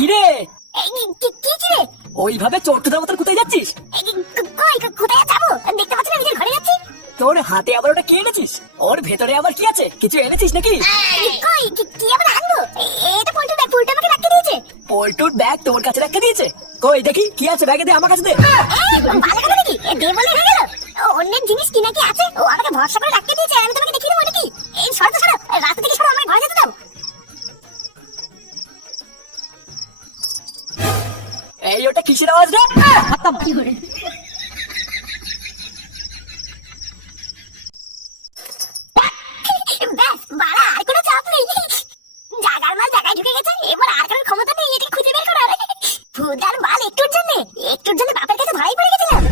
কিরে কি রে? ওইভাবে চোরটার মতন কোথায় যাচ্ছিস? কোথায় যাবো? দেখতে পাচ্ছি না, নিজের ঘরে যাচ্ছি। তোর হাতে আবার ওটা কি এনেছিস? ওর ভেতরে আবার কি আছে? কিছু এনেছিস নাকি? কি আবার আনবো? এটা পল্টুর ব্যাগ, পল্টু আমাকে রাখতে দিয়েছে। পল্টুর ব্যাগ তোর কাছে রাখতে দিয়েছে? কই দেখি কি আছে ব্যাগে, দে আমার কাছে দে। ভালো কথা নাকি? দে বলে হয়ে গেল। অন্যের জিনিস কি নাকি আছে, ও আমাকে ভরসা করে রাখতে দিয়েছে, আমি তোমাকে দেখিয়ে দেবো নাকি? এই সরো তো সরো, রাস্তা থেকে সরো, আমার ঘরে যেতে দাও। এই ওটা কিসের আওয়াজ রে? ব্যাস, বাড়া, আর কোনো চাপ নেই। জাগার মাল জায়গায় ঢুকে গেছে, এবার আর কারোর ক্ষমতা নেই এটাকে খুঁজে বের করার। ভুদার বাল, একটুর জন্য বাপের কাছে ধরাই পড়ে গেছিলাম।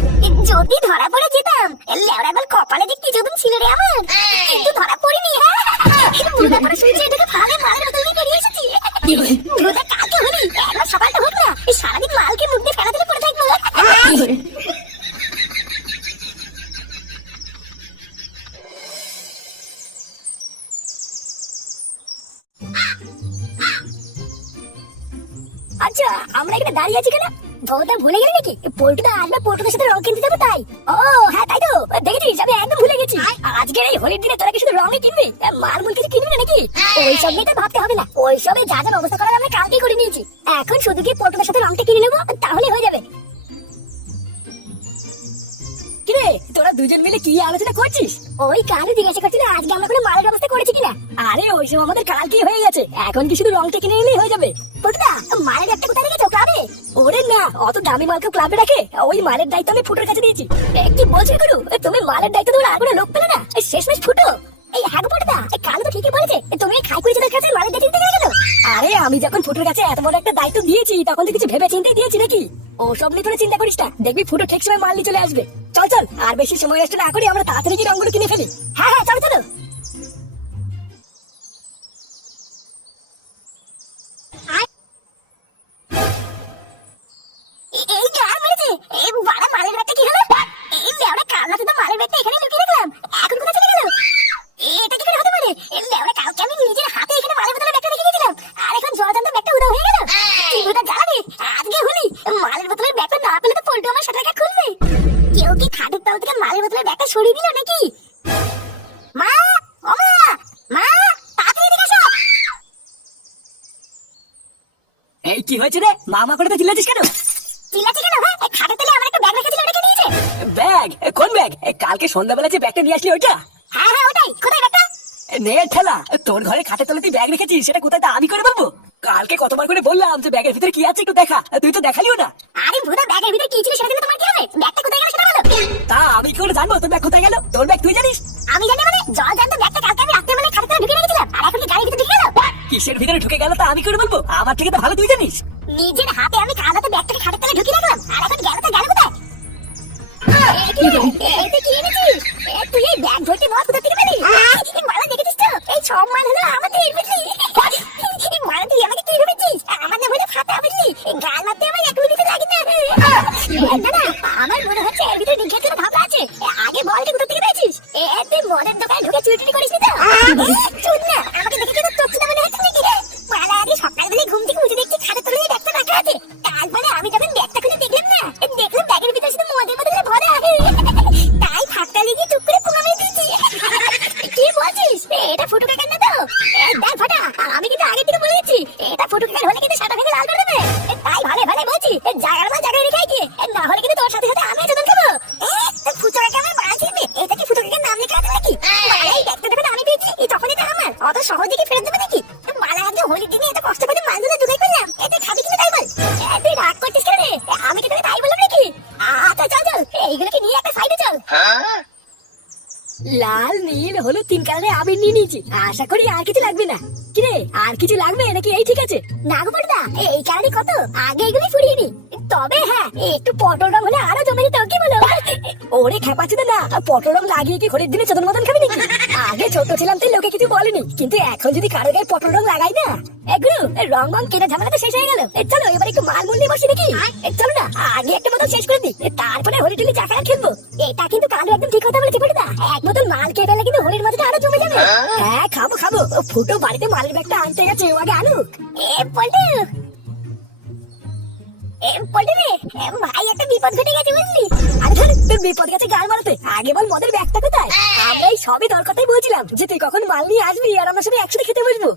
যদি ধরা পড়ে যেতাম, লেওড়া বাল কপালে যে কি যখন ছিল রে আমার, কিন্তু ধরা পড়িনি। ভুদা পড়া শুনছি, এটাকে ফাঁদে মালের মতো নিয়ে বেরিয়ে এসেছি। ভুদা কাকে হলি, একবার সকালটা হোক না, সারাদিন মালকে মুখ দিয়ে ফেলা দিলে পড়ে থাকবো। আচ্ছা, আমরা এখানে দাঁড়িয়ে আছি কেন? ভোটা ভুলে গেলি নাকি? পল্টুদা আসবে, পল্টুদের সাথে রং কিনতে যাবো তাই। ও হ্যাঁ, তাই তো, দেখেছিস আমি একদম ভুলে গেছি। আজকের এই হোলির দিনে তোরা কি শুধু রঙই কিনবি, মালমূল কিছু কিনবি না নাকি? ওইসব নিয়ে তো ভাবতে হবে না, ওইসবে যা যা ব্যবস্থা করার আমরা কালকেই করে নিয়েছি। এখন শুধু কি পল্টুদের সাথে রংটা কিনে নেবো, তাহলেই হয়ে যাবে। কিরে তোরা দুজন মিলে কি আলোচনা করছিস? ওই কালই জিজ্ঞাসা করছিল আজকে আমরা কোনো মালের ব্যবস্থা করেছি কিনা। আরে ওইসব আমাদের কালকেই হয়ে গেছে, এখন কি শুধু রংটা কিনে নিলেই হয়ে যাবে? পল্টুদা, মালের একটা কোথায় রেখেছো, ক্লাবে? ওরে না, অত দামি মালকে ক্লাবে রাখে? ওই মালের দায়িত্ব আমি ফুটোর কাছে দিয়েছি। কি বলছো গুরু, তুমি মালের দায়িত্ব দেওয়ার আর কোনো লোক পেলে না? শেষমেশ ফুটো। এই হ্যাঁ পল্টুদা, কাল তো ঠিকই বলেছে, তুমি খাই পরিচিতের কাছে মালের দায়িত্ব দিতে গেলে কেন? আরে আমি যখন ফুটোর কাছে এত বড় একটা দায়িত্ব দিয়েছি, তখন তো কিছু ভেবে চিন্তাই দিয়েছি নাকি? ওসব নিয়ে তোরা চিন্তা করিস না, দেখবি ফুটো ঠিক সময় মাল নিয়ে চলে আসবে। চল চল, আর বেশি সময় নষ্ট না করি আমরা তাড়াতাড়ি গিয়ে রঙগুলো কিনে ফেলি। হ্যাঁ হ্যাঁ, চলো চলো। এই গান মেরেছে, এই বাড়া মালের ব্যাগটা কি হলো? এই লেওড়া কাল রাতে তো মালের ব্যাগটা এখানে লুকিয়ে রাখলাম, এখন কোথায় চলে গেল? এটা কি করে হতে পারে? এই লেওড়া কালকে আমি নিজের হাতে এখানে মালের বোতলের ব্যাগটা রেখে গেছিলাম, আর এখন জলজান্ত ব্যাগটা উধাও হয়ে গেল। কি বুঝা জ্বালাবে, আজকে হলি মালের বোতলের ব্যাগটা না পেলে তো পল্টু আমার শাটারটা খুলবে। কেউ কি খাটের তল থেকে মালের বোতলের ব্যাগটা সরিয়ে দিল নাকি? মা, ও মা, মা, তাড়াতাড়ি এদিকে আসো। এই কি হয়েছে রে, মামা করে তো চিল্লাছিস কেন? চিল্লাচ্ছি কেন? হ্যাঁ, এই খাটের তলে আমার একটা ব্যাগ রেখেছিল, ওটা কে নিয়েছে? ব্যাগ? কোন ব্যাগ? কালকে সন্ধ্যাবেলা যে ব্যাগটা নিয়ে আসলি ওইটা? হ্যাঁ হ্যাঁ, ওটাই। কোথায় ব্যাগটা? নে ঠেলা, তোর ঘরে খাটের তলে তুই ব্যাগ রেখেছিস, সেটা কোথায় তা আমি করে বলবো? কালকে কতবার করে বললাম যে ব্যাগের ভিতরে কি আছে একটু দেখা, তুই তো দেখালিও না। আরে ভুদা, ব্যাগের ভিতরে কি ছিল সেটা জেনে তোমার কি হবে? ব্যাগটা কোথায় গেল সেটা বলো। তা আমি কি করে জানবো তোর ব্যাগ কোথায় গেল? তোর ব্যাগ তুই জানিস? আমি জানি মানে? জল জানতো ব্যাগটা কালকে আমি রাত্রে বেলায় খাটের তলে ঢুকিয়ে রেখেছিলাম, আর এখন কি গাড়ির ভিতরে ঢুকে গেল? কিসের ভিতরে ঢুকে গেল তা আমি করে বলবো? আমার থেকে তো ভালো তুই জানিস। নিজের হাতে আমি কাল রাতে ব্যাগটাকে খাটের তলে ঢুকিয়ে রাখলাম, আর এখন গেল তো গেল কোথায়? এই কি এনেছিস? তুই এই ব্যাগ ভর্তি মদ কোথা থেকে পেলি? মালা দেখেছিস তো? এই সব মাল হলো আমাদের, বুঝলি? মালা তুই আমাকে কি ভেবেছিস? আমার নাম হলো ফাটা, বুঝলি? গাল মারতে আমার এক মিনিটে লাগে না। না, আমার মনে হচ্ছে এর ভিতরে নিখেত কোনো ভাবনা আছে। আগে বল, তুই কোথা থেকে পেয়েছিস? তুই মদের দোকানে ঢুকে চুরি করিস নি তো? চুর না, আমাকে দেখে কেন তোর চিন্তা মনে হচ্ছে নাকি? মালা আগে সকালবেলায় ঘুম থেকে উঠে দেখছি খাটের তলে এই ব্যাগটা রাখা আছে। তারপরে আমি যখন ব্যাগটা খুলে দেখলাম না, দেখলাম ব্যাগের ভিতরে শুধু মদের বোতলে ভরা। তাই ফাঁকটা লেগে চুপ করে পোঙা মেরে দিয়েছি। কি বলছিস? এটা ফুটু কাকার না তো? দেখ ফাটা, আমি কিন্তু আগে থেকে বলে দিচ্ছি, এটা ফুটু কাকার হলে কিন্তু সাদা ভেঙে লাল করে দেবে। তাই ভালো ভালো বলছি, জায়গার মাল জায়গায় রেখে গিয়ে, না হলে কিন্তু তোর সাথে সাথে আমি চোদন খাবো। ফুটু কাকা আমার মাল ছিড়বে, এটা কি ফুটু কাকার নাম লেখা আছে নাকি? এই ব্যাগটা যখন আমি পেয়েছি, তখন এটা আমার, অত সহজে কি ফেরত দেবে নাকি? মালা আজকে হোলির দিনে এত কষ্ট করে মালগুলো জোগাড় করলাম, এতে খাবি কিনা তাই বল? তুই রাগ করছিস কেন রে? আমি কি তোকে তাই বললাম নাকি? আচ্ছা চল চল, এইগুলোকে নিয়ে একটা সাইডে চল। লাল নীল হলুদ 3 কালারে আমি নিয়ে নিয়েছি, আশা করি আর কিছু লাগবে না। কিরে আর কিছু লাগবে নাকি এই ঠিক আছে? না গো পড়দা, এই কারণে কত আগে এগুলোই ফুরিয়ে নি। তবে হ্যাঁ, একটু পটল রং হলে আরো জমে যেত, কি বলো? ওরে খেপাচ্ছে না, পটল রং লাগিয়ে কি হোলির দিনে চোদন মতন খাবি নাকি? আগে ছোট ছিলাম তাই লোকে কিছু বলেনি, কিন্তু এখন যদি কারো গায়ে পটল রং লাগাই না, এগুলো রং বং কেনা ঝামেলা তো শেষ হয়ে গেল। চলো এবার একটু মাল মূল্যে বসি নাকি? চলো না, আগে একটা বোতল শেষ করে দিই, তারপরে হোলি টোলি চাকা খেলবো। এটা কিন্তু কালো একদম ঠিক কথা বলেছে পড়দা, এক বোতল মাল খেয়ে ফেলে কিন্তু হোলির মধ্যে আরো জমে যাবে। হ্যাঁ খাবো খাবো, ফুটো বাড়িতে মালের ব্যাগটা আনতে গেছে, ও আগে আনুক। পল্টু পল্টু রে, ভাই একটা বিপদ ঘটে গেছে বুঝলি। আরে ধর, তোর বিপদ গেছে গাল মারাতে, আগে বল মদের ব্যাগটা কোথায়? আমরা এই সবই তোর কথাই বলছিলাম যে তুই কখন মাল নিয়ে আসবি আর আমরা সবাই একসাথে খেতে বসবো।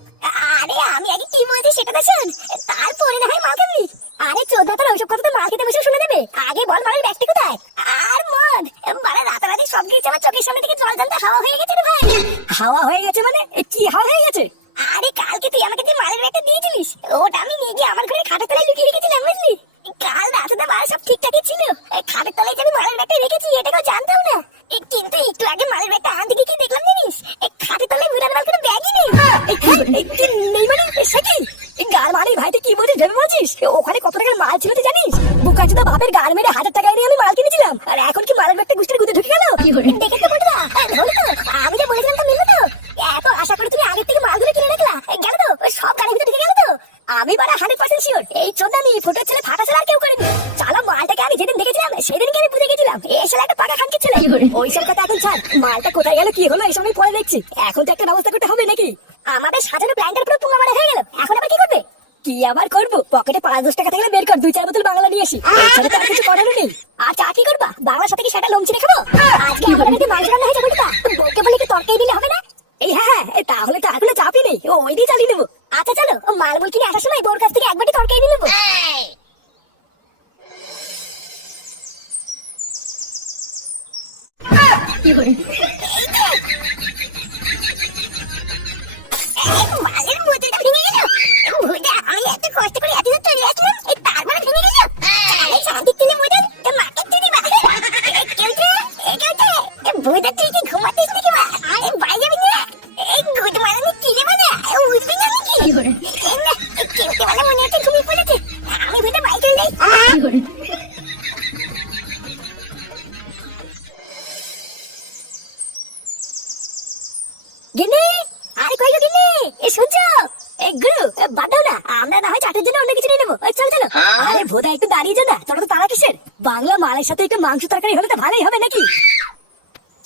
আরে আমি আগে কি বলছি সেটা তো শোন, তারপরে না হয় মাল খাবি। আরে চোদ্দা তোর ওইসব কথা তো মাল খেতে বসে শুনে দেবে, আগে বল মালের ব্যাগটা কোথায়? আর মদ মানে রাতারাতি সব কিছু আমার চোখের সামনে থেকে জল ঢালতে হাওয়া হয়ে গেছে রে ভাই। হাওয়া হয়ে গেছে মানে? কি হাওয়া হয়ে গেছে? আরে কালকে তুই আমাকে যে মালের ব্যাগটা দিয়েছিলিস, ওটা আমি নিয়ে গিয়ে আমার ঘরে খাটের তলায় লুকিয়ে রেখেছিলাম বুঝলি। কাল রাতে তো মাল সব ঠিকঠাকই ছিল, খাটের তলায় যে আমি মালের ব্যাগটা রেখেছি এটা কেউ জানতাম না। কিন্তু একটু আগে মালের ব্যাগটা আনতে গিয়ে কি দেখলাম জানিস, খাটের তলায় মুরার মাল কোনো ব্যাগই নেই। কি নেই মানে? সে কি গাল মারি ভাই? তুই কি বলছিস ভেবে বলছিস? ওখানে কত টাকার মাল ছিল তুই জানিস? বুকাচোদা বাপের গাল মেরে 1000 টাকা দিয়ে আমি মাল কিনেছিলাম, আর এখন কি মালের ব্যাগটা গুষ্টির গুদে ঢুকে গেল? দেখে তো বলতো হলো তো, আমি যে বলেছিলাম তো মিললো তো। এত আশা করে তুমি আগের থেকে মালগুলো কিনে রাখলা, গেল তো সব গাড়ির ভিতরে ঢুকে গেল তো। আমি বাড়া 100% শিওর এই চোদানি ফুটোর ছেলে ফাটা ছেলে আর কেউ করেনি। চালা মালটাকে আমি যেদিন দেখেছিলাম সেদিনকে আমি বুঝে গেছিলাম এই শালা একটা পাকা খানকি ছেলে। ওইসব কথা এখন ছাড়, মালটা কোথায় গেল কি হলো এইসব আমি পরে দেখছি। এখন তো একটা ব্যবস্থা করতে হবে নাকি? আমাদের সাজানো প্ল্যানটার পুরো পুঙ্গা মারা হয়ে গেল, এখন আবার কি করবে? কি আবার করবো? পকেটে 5-10 টাকা থাকলে বের কর, 2-4 বোতল বাংলা নিয়ে আসি। এছাড়া তো আর কিছু করার নেই। আর চা কি করবা? বাংলার সাথে কি সেটা লমচি খাবো? আজকে আমাদের বাড়িতে মাংস রান্না হয়েছে বলটা, বউকে বলে কি তরকারি দিলে হবে না? এই হ্যাঁ, তাহলে তো এখনো চাপই নেই, ওই দিয়ে চালিয়ে নেবো। আচ্ছা চলো, মাল বল কিনে আসার সময় বউর কাছ থেকে একবারই তরকারি নিয়ে নেবো। মালের বোতলটা ভেঙে গেল। ভুদা, আমি এত কষ্ট করে এত দূর চলে আসলাম, তারপরে ভেঙে গেল। এই শান্তির তেলে বোতল তো মাকে তুই দিবা। ভুদা তুই কি ঘুমাতিস নাকি মা? আরে বাইরে যাবি না? এই গুড মারানি কি রে বানা? উঠবি না নাকি? না, কেউতে বলে মনে হচ্ছে ঘুমিয়ে পড়েছে। আমি ভুদা বাইরে চলে যাই। গিন্নি, আরে কই গো গিন্নি? এ শুনছো? এই গুরু বাদাও না, আমরা না হয় চাটের জন্য অন্য কিছু নিয়ে নেবো। চলো চলো। আরে ভোদা একটু দাঁড়িয়ে যা না, তোরা তো তারা কিসের? বাংলা মালের সাথে একটু মাংস তরকারি হলে তো ভালোই হবে নাকি?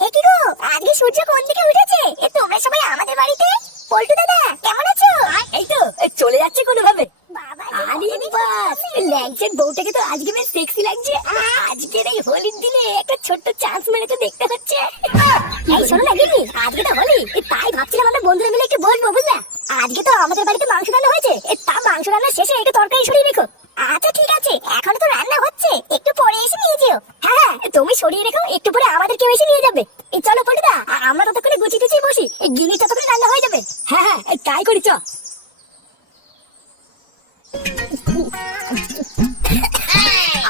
এ কি গো, আজকে সূর্য কোন দিকে উঠেছে? তোমরা সবাই আমাদের বাড়িতে? পল্টু দাদা কেমন আছো? এই তো চলে যাচ্ছে কোনো ভাবে। বাবা, আরে বাস, ল্যাংচের বউটাকে তো আজকে বেশ সেক্সি লাগছে। আজকের এই হোলির দিনে একটা ছোট্ট চান্স মেরে তো দেখতে হচ্ছে। এই শোনো না গিন্নি, আজকে তো হোলি, তাই ভাবছিলাম আমরা বন্ধুরা মিলে একটু বসবো বুঝলা। আজকে তো আমাদের বাড়িতে মাংস রান্না হয়েছে, তা মাংস রান্নার শেষে একটু তরকারি সরিয়ে রেখো। আচ্ছা ঠিক আছে, এখন তো রান্না হচ্ছে, একটু পরে এসে নিয়ে যেও। হ্যাঁ, তুমি সরিয়ে রেখো, একটু পরে আমাদের কেউ এসে নিয়ে যাবে। এই চলো পল্টুদা, আমরা ততক্ষণে গুছিয়ে টুছিয়ে বসি, এই গিনি ততক্ষণে রান্না হয়ে যাবে। হ্যাঁ, তাই করি চ।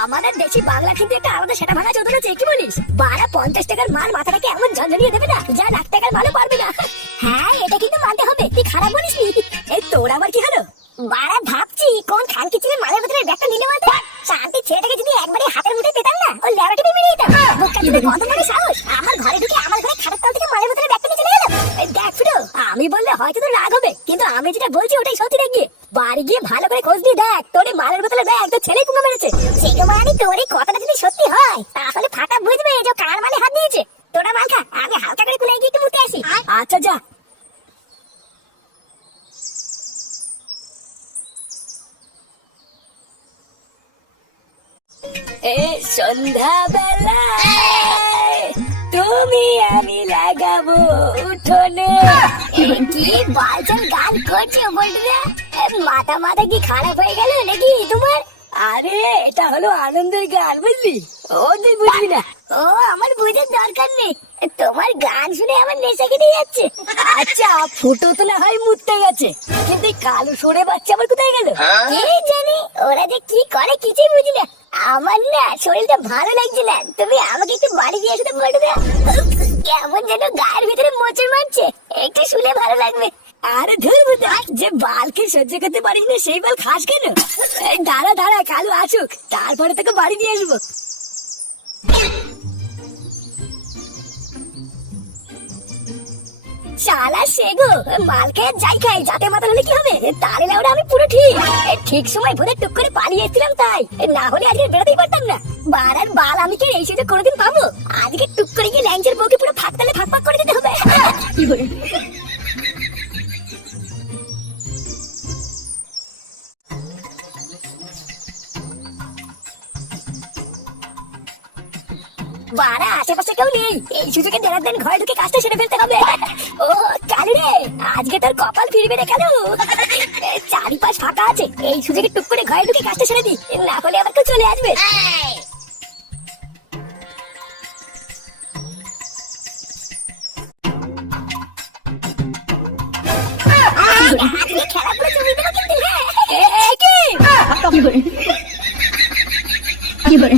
আমাদের দেশি বাংলা কিন্তু একটা আলাদা সেটা ভাঙা চোদন আছে, কি বলিস? 50 টাকার মাল মাথাটাকে এমন ঝনঝনিয়ে দেবে না যা 1 টাকার মালও পারবে না। হ্যাঁ, এটা কিন্তু মানতে হবে, তুই খারাপ বলিসনি। এই তোর আবার কি হলো? বাড়া ভাবছি কোন খানকি ছেলে মালের ভেতরে ব্যাগটা নিলে বলতো। শান্তি ছেলেটাকে যদি একবারে হাতের মুঠে পেতাম না, ওই ল্যাবটি মেরে দিতাম। বোকা ছেলে কত বড় সাহস, আমার ঘরে ঢুকে আমার ঘরে খাটের তল থেকে মালের ভেতরে ব্যাগটা নিয়ে চলে গেল। দেখ ফুটো, আমি বললে হয়তো তোর রাগ হবে, কিন্তু আমি যেটা বলছি ওটাই সত্যি। দেখবি বাড়ি গিয়ে ভালো করে খোঁজ দিয়ে দেখ, তোর এই মালের বোতলে ব্যাগ তো ছেলেই পুঙ্গা মেরেছে। সেই মানে তোর এই কথাটা যদি সত্যি হয়, তাহলে ফাটা বুঝবে যে ও কার মালে হাত দিয়েছে। তোরা মাল খা, আমি হালকা করে কুলে গিয়ে একটু মুতে আসি। আচ্ছা যা। এ সন্ধ্যাবেলায় তুমি আমি লাগাবো উঠোনে। কি বালচাল গান করছো বলটুদা? মাথা মাথা কি খারাপ হয়ে গেল নাকি তোমার? আরে এটা হলো আনন্দের গান, বুঝলি? ও তুই বুঝবি না। ও আমার বুঝার দরকার নেই, তোমার গান শুনে আমার নেশা কেটে যাচ্ছে। আচ্ছা ফুটো তো না হয় মুততে গেছে, কিন্তু এই কালো সরে বাচ্চা আবার কোথায় গেল? কে জানি ওরা যে কি করে কিছুই বুঝি না। আমার না শরীরটা ভালো লাগছে না, তুমি আমাকে একটু বাড়ি দিয়ে এসে বলটুদা। কেমন যেন গায়ের ভিতরে মোচড় মারছে, একটু শুনে ভালো লাগবে। আরে ধুর বুঝা, যে বালকে সহ্য করতে পারিস না সেই বাল খাস কেন? এই দাঁড়া দাঁড়া, কালু আসুক, তারপরে তোকে বাড়ি দিয়ে আসবো। শালা সেগো, মালকে যাই খাই যাতে মাথা হলে কি হবে? তাহলে ওরা আমি পুরো ঠিক ঠিক সময় ভোরে টুক করে পালিয়ে এসেছিলাম, তাই না হলে আজকে বেরোতেই পারতাম না। বারার বাল আমি কি এই সুযোগ কোনোদিন পাবো? আজকে টুক করে গিয়ে ল্যাংচের বউকে পুরো ফাঁক তালে ফাঁক ফাঁক করে দিতে হবে। বাড়া আশেপাশে কেউ নেই, এই সুযোগে দেড় দিন ঘরে ঢুকে কাজটা সেরে ফেলতে হবে। ও কালু রে, আজকে তোর কপাল ফিরবে রে কালু। চারিপাশ ফাঁকা আছে, এই সুযোগে টুক করে ঘরে ঢুকে কাজটা সেরে দি, না হলে আবার কেউ চলে আসবে। আজকে খেলাগুলো জমি দেবো কিন্তু, হ্যাঁ। কি? কি করে